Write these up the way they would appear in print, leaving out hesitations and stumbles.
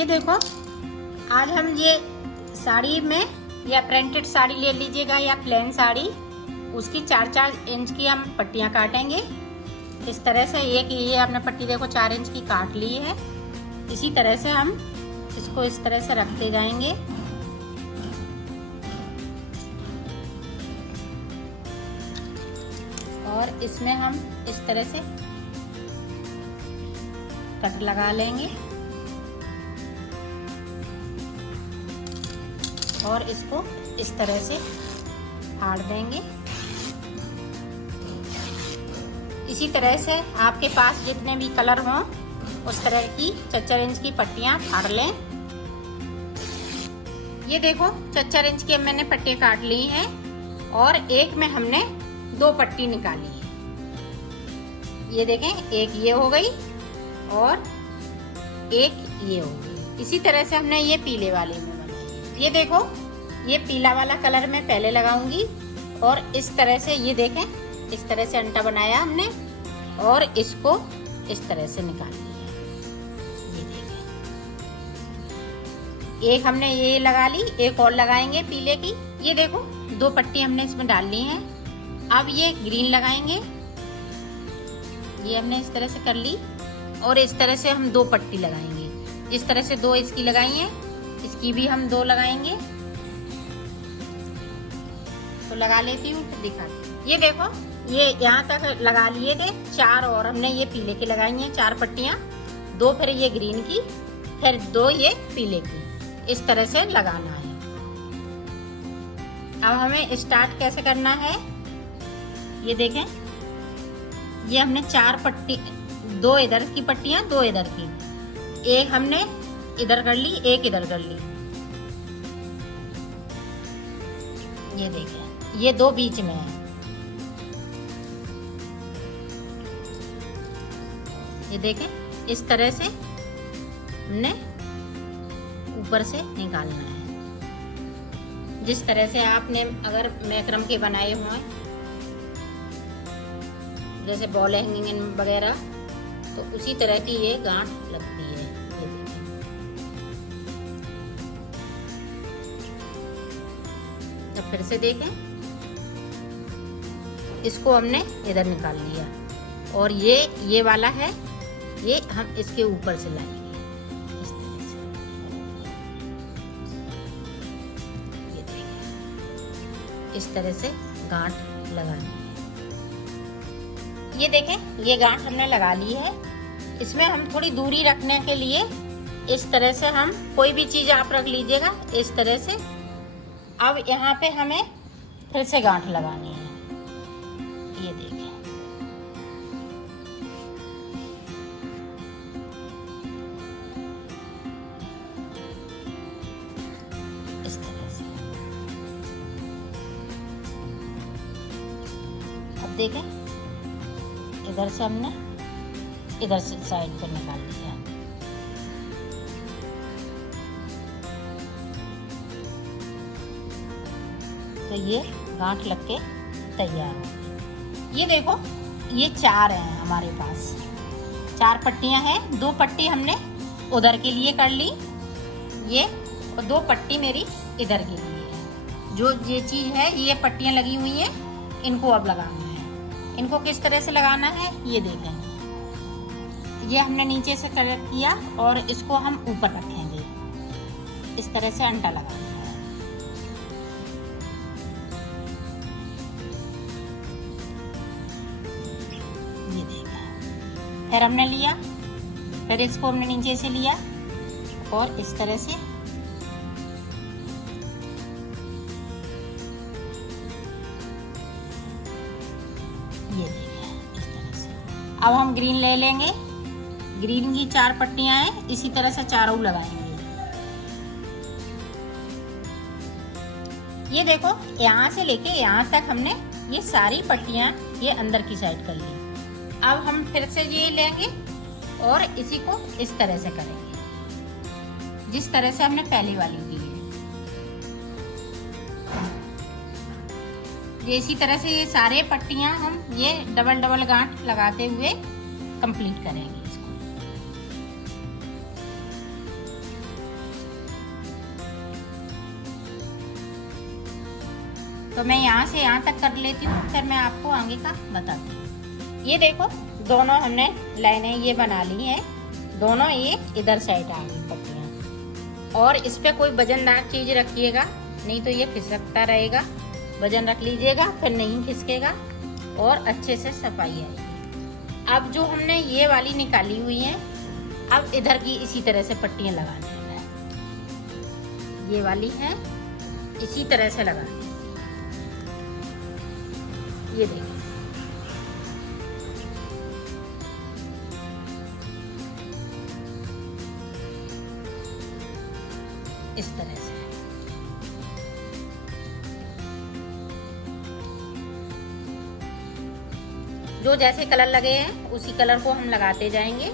ये देखो, आज हम ये साड़ी में या प्रिंटेड साड़ी ले लीजिएगा या प्लेन साड़ी, उसकी 4-4 इंच की हम पट्टियाँ काटेंगे। इस तरह से एक ये आपने पट्टी देखो 4 इंच की काट ली है। इसी तरह से हम इसको इस तरह से रखते जाएंगे। और इसमें हम इस तरह से कट लगा लेंगे और इसको इस तरह से फाड़ देंगे। इसी तरह से आपके पास जितने भी कलर हों उस तरह की 4-4 इंच की पट्टियाँ फाड़ लें। ये देखो 4-4 इंच की मैंने पट्टी काट ली हैं और एक में हमने 2 पट्टी निकाली है। ये देखें, एक ये हो गई और एक ये हो गई। इसी तरह से हमने ये पीले वाले में बनाई। ये देखो, ये पीला वाला कलर मैं पहले लगाऊंगी और इस तरह से ये देखें, इस तरह से अंटा बनाया हमने और इसको इस तरह से निकाल लिया। ये देखें, एक हमने ये लगा ली, एक और लगाएंगे पीले की। ये देखो 2 पट्टी हमने इसमें डाल ली हैं। अब ये ग्रीन लगाएंगे। ये हमने इस तरह से कर ली और इस तरह से हम 2 पट्टी लगाएंगे। जिस तरह से 2 इसकी लगाई हैं, इसकी भी हम 2 लगाएंगे। तो लगा लेती हूँ फिर दिखाती हूँ। ये देखो, ये यहाँ तक लगा लिए थे। 4 और हमने ये पीले की लगाई हैं, 4 पट्टियाँ, 2 फिर ये ग्रीन की, फिर 2 ये पीले की। इस तरह से लगाना है। अब हमें स्टार्ट कैसे करना है, ये देखें, ये हमने 4 पट्टी, 2 इधर की पट्टियाँ, 2 इधर की, एक हमने इधर कर ली, एक इधर कर ली। ये देखें, ये 2 बीच में है। ये देखें, इस तरह से हमने ऊपर से निकालना है। जिस तरह से आपने अगर मैक्रम के बनाए हुए जैसे बॉल हैंगिंग वगैरह, तो उसी तरह की ये गांठ लगती है। ये देखें, अब फिर से देखें, इसको हमने इधर निकाल लिया और ये वाला है, ये हम इसके ऊपर से लाएंगे इस तरह से। ये देखें, इस तरह से गांठ लगानी है। ये देखें, ये गांठ हमने लगा ली है। इसमें हम थोड़ी दूरी रखने के लिए इस तरह से हम कोई भी चीज़ आप रख लीजिएगा इस तरह से। अब यहाँ पे हमें फिर से गांठ लगानी है। ये देखें, इस तरह से। अब देखें, इधर से हमने इधर से साइड पर निकाल लिया। तो ये गांठ लग के तैयार हो गई। ये देखो, ये 4 हैं हमारे पास, 4 पट्टियां हैं। 2 पट्टी हमने उधर के लिए कर ली, ये, और 2 पट्टी मेरी इधर के लिए है। जो ये चीज़ है, ये पट्टियां लगी हुई हैं, इनको अब लगाना है। इनको किस तरह से लगाना है, ये देखें। ये हमने नीचे से कलर किया और इसको हम ऊपर रखेंगे। इस तरह से अंटा लगाना है। ये देखें, फिर हमने लिया, फिर इसको हमने नीचे से लिया और इस तरह से ये देखें, इस तरह से। अब हम ग्रीन ले लेंगे। ग्रीन की 4 पट्टियां हैं, इसी तरह से चारों लगाएंगे। ये देखो, यहाँ से लेके यहाँ तक हमने ये सारी पट्टियां ये अंदर की साइड कर ली। अब हम फिर से ये लेंगे और इसी को इस तरह से करेंगे जिस तरह से हमने पहली वाली की है। ये इसी तरह से ये सारे पट्टियां हम ये डबल डबल गांठ लगाते हुए कंप्लीट करेंगे इसको। तो मैं यहाँ से यहाँ तक कर लेती हूँ, फिर मैं आपको आगे का बताती हूँ। ये देखो दोनों हमने लाइनें ये बना ली हैं, दोनों ये इधर साइड आ गई पट्टियाँ। और इस पर कोई वजनदार चीज़ रखिएगा, नहीं तो ये खिसकता रहेगा। वजन रख लीजिएगा, फिर नहीं खिसकेगा और अच्छे से सफाई आएगी। अब जो हमने ये वाली निकाली हुई है, अब इधर की इसी तरह से पट्टियाँ लगानी है। ये वाली है, इसी तरह से लगानी है। ये देखिए, इस तरह से। जो जैसे कलर लगे हैं उसी कलर को हम लगाते जाएंगे।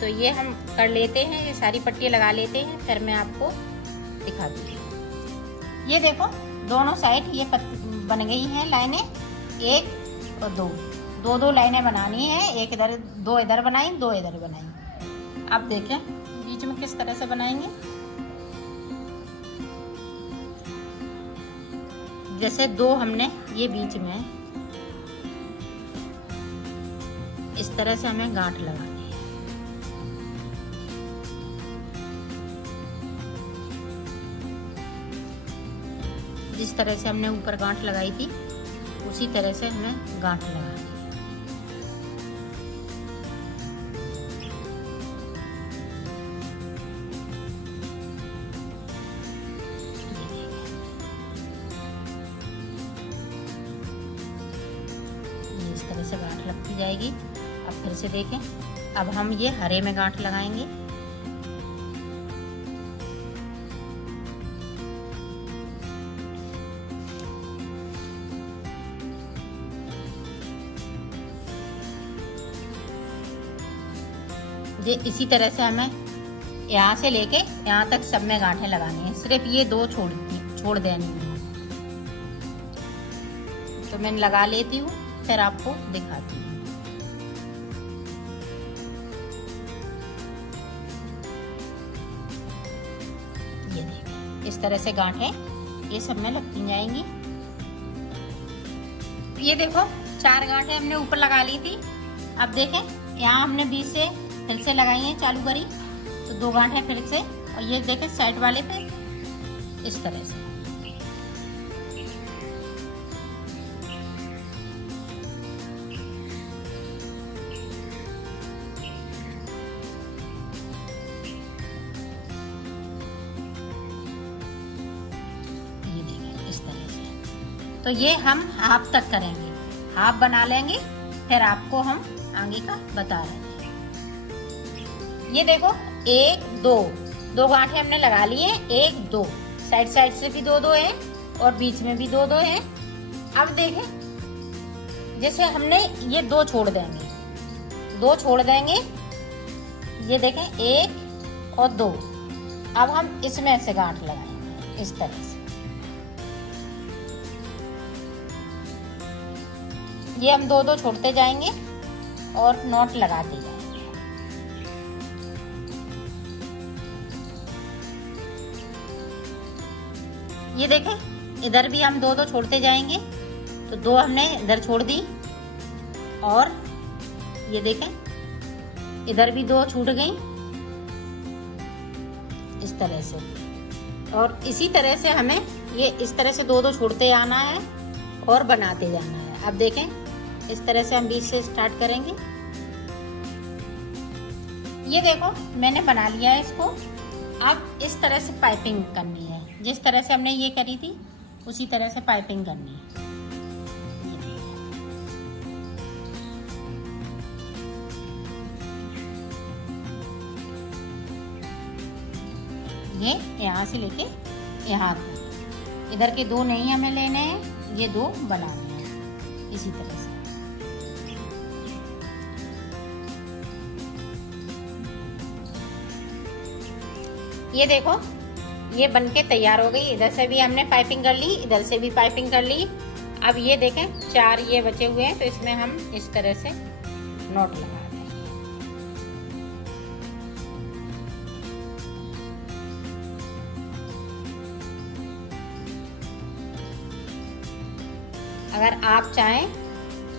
तो ये हम कर लेते हैं, ये सारी पट्टियाँ लगा लेते हैं, फिर मैं आपको दिखाती हूँ। ये देखो दोनों साइड ये बन गई हैं लाइनें, एक और दो, दो दो लाइनें बनानी है। एक इधर, दो इधर बनाई, दो इधर बनाई। अब देखें बीच में किस तरह से बनाएंगे। जैसे दो हमने ये बीच में, इस तरह से हमें गांठ लगानी है। जिस तरह से हमने ऊपर गांठ लगाई थी उसी तरह से हमें गांठ लगानी है। इस तरह से गांठ लगती जाएगी। अब फिर से देखें, अब हम ये हरे में गांठ लगाएंगे। ये इसी तरह से हमें यहाँ से लेके यहाँ तक सब में गांठें लगानी है। सिर्फ ये दो छोड़ देनी है। तो मैं लगा लेती हूँ, फिर आपको दिखाती हूँ। ये देखिए, इस तरह से गांठें ये सब में लगती जाएंगी। ये देखो 4 गांठें हमने ऊपर लगा ली थी। अब देखें यहाँ हमने बीच से फिर से लगाई है, चालू करी तो 2 गांठें फिर से, और ये देखें साइड वाले पे इस तरह से। ये देखें इस तरह से। तो ये हम हाफ तक करेंगे, हाफ बना लेंगे, फिर आपको हम आगे का बता रहे हैं। ये देखो 1 2 गांठें हमने लगा ली है। 1 2 साइड से भी 2 है और बीच में भी 2 है। अब देखें जैसे हमने ये 2 छोड़ देंगे, 2 छोड़ देंगे। ये देखें 1 और 2। अब हम इसमें से गांठ लगाएंगे इस तरह से। ये हम 2 छोड़ते जाएंगे और नॉट लगाते जाएंगे। ये देखें इधर भी हम 2 छोड़ते जाएंगे। तो 2 हमने इधर छोड़ दी, और ये देखें इधर भी 2 छूट गई इस तरह से। और इसी तरह से हमें ये इस तरह से 2 छोड़ते आना है और बनाते जाना है। अब देखें इस तरह से हम बीच से स्टार्ट करेंगे। ये देखो मैंने बना लिया है इसको। अब इस तरह से पाइपिंग करनी है, जिस तरह से हमने ये करी थी उसी तरह से पाइपिंग करनी है। ये यहाँ से लेके यहाँ तक, इधर के 2 नहीं हमें लेने हैं, ये 2 बनाने हैं इसी तरह से। ये देखो ये बनके तैयार हो गई। इधर से भी हमने पाइपिंग कर ली, इधर से भी पाइपिंग कर ली। अब ये देखें 4 ये बचे हुए हैं, तो इसमें हम इस तरह से नॉट लगा देंगे। अगर आप चाहें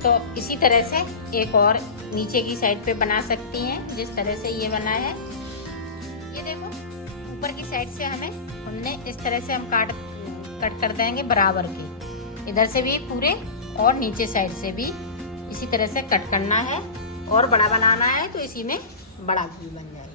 तो इसी तरह से एक और नीचे की साइड पे बना सकती हैं, जिस तरह से ये बना है। ये देखो ऊपर की साइड से हमने इस तरह से हम कट कर देंगे बराबर के, इधर से भी पूरे और नीचे साइड से भी इसी तरह से कट करना है। और बड़ा बनाना है तो इसी में बड़ा भी बन जाएगा।